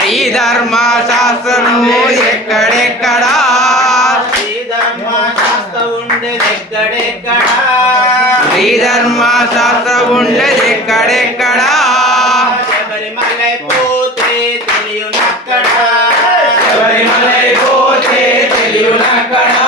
శ్రీ ధర్మ శాస్త్రము ఎక్కడెక్కడా శ్రీ ధర్మ శాస్త్రం ఉండేది ఎక్కడెక్కడా శ్రీ ధర్మ శాస్త్రం ఉండేది ఎక్కడెక్కడా శబరిమలై పోతే తెలియనక్కడా శబరిమలై పోతే తెలియనక్కడా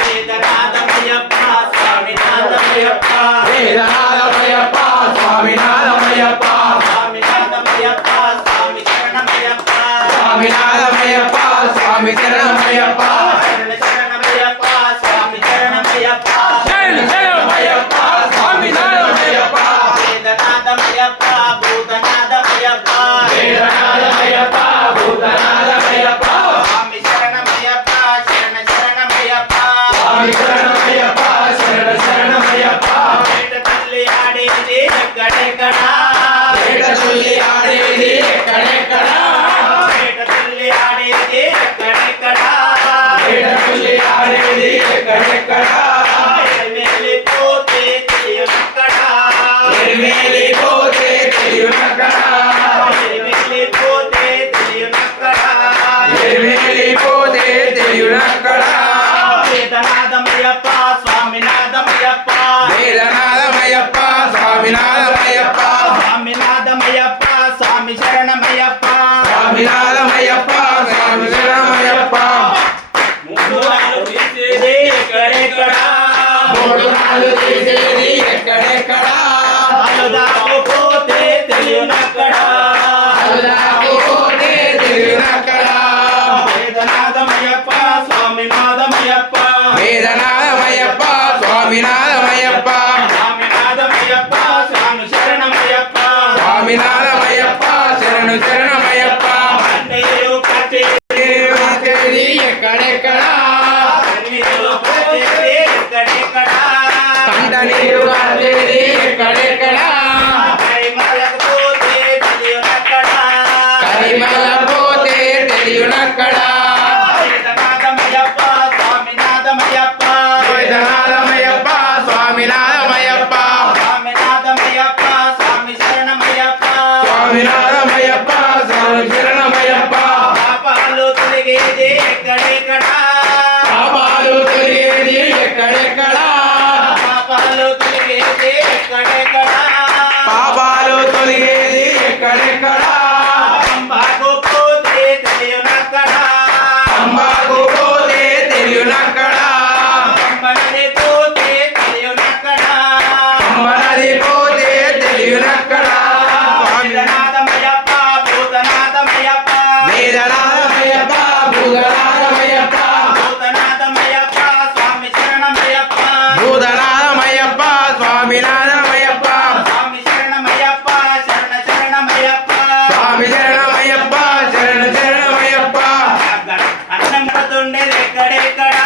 వేదనాథమయ్యప్ప స్వామినాథమయ్యప్ప వేదనాథమయ్యప్ప స్వామినాథమయ్యప్ప స్వామినాథమయ్యప్ప స్వామి శరణమయ్యప్ప స్వామినాథమయ్యప్ప స్వామి శరణమయ్యప్ప శరణ శరణమయ్యప్ప స్వామి శరణమయ్యప్ప శరణ శరణమయ్యప్ప స్వామినాథమయ్యప్ప వేదనాథమయ్యప్ప భూతనాథమయ్యప్ప వేదనాథమయ్యప్ప భూతనాథమయ్యప్ప స్వామి శరణమయ్యప్ప శరణ శరణమయ్యప్ప స్వామి శరణమయ్యప్ప శరణ శరణమయ్యప్ప వేట తల్లి ఆడేది ఎక్కడెక్కడా వేట తల్లి ఆడేది ఎక్కడెక్కడా వేట తల్లి ఆడేది ఎక్కడెక్కడా వేట తల్లి ఆడేది ఎక్కడెక్కడా ఎలిపోతే తెలియనక్కడా ఎలిపోతే తెలియనక్కడా ఎలిపోతే తెలియనక్కడా ఎలిపోతే తెలియనక్కడా వేదనాథమయ్యప్ప స్వామినాథమయ్యప్ప వేదనాథమయ్యప్ప స్వామినాథమయ్యప్ప స్వామినాథమయ్యప్ప స్వామి శరణమయ్యప్ప స్వామినాథమయ్యప్ప స్వామి శరణమయ్యప్ప మూడు నాలుగు తీసేది ఎక్కడెక్కడా మూడు నాలుగు తీసేది ఎక్కడెక్కడా అలుదాకపోతే తెలియనక్కడా అల్లాహుపోతే తెలియనక్కడా వేదనాథమయ్యప్ప స్వామినాథమయ్యప్ప వేదనాథమయ్యప్ప స్వామినాథమయ్యప్ప స్వామినాథమయ్యప్ప స్వామి శరణమయ్యప్ప స్వామినాథమయ్యప్ప శరణు శరణమయ్యప్ప నీరు కచేరి తెలియనక్కడి ఎక్కడెక్కడా నీరు కచేరి ఎక్కడెక్కడా కంట నీరు కాచేది ఎక్కడెక్కడా కైమలకు పోతే తెలియనక్కడా కరిమల పోతే తెలియనక్కడా వేదనాథమయ్యప్ప స్వామినాథమయ్యప్ప వేదనాథమయ్యప్ప స్వామినాథమయ్యప్ప స్వామినాథమయ్యప్ప స్వామి శరణమయ్యప్ప స్వామినాథమయ్యప్ప స్వామి శరణమయ్యప్ప పాపాలు తొలగేది ఎక్కడెక్కడా పాపాలు తొలగేది ఎక్కడెక్కడా పాపాలు తొలగేది ఎక్కడెక్కడా పాపాలు తొలగేది ఎక్కడెక్కడా అంబాకు పోతే తెలియనక్కడా అంబాకు పోతే తెలియనక్కడా అంబనది పోతే తెలియనక్కడా అంబనది పోతే తెలియనక్కడా వేదనాథమయ్యప్ప భూతనాథమయ్యప్ప వేదనాథమయ్యప్ప భూతనాథమయ్యప్ప భూతనాథమయ్యప్ప స్వామి శరణమయ్యప్ప భూతనాథమయ్యప్ప స్వామినాథమయ్యప్ప స్వామి శరణమయ్యప్ప శరణ శరణమయ్యప్ప స్వామి శరణమయ్యప్ప శరణ శరణమయ్యప్ప అన్నం పడుతుండేది ఎక్కడెక్కడా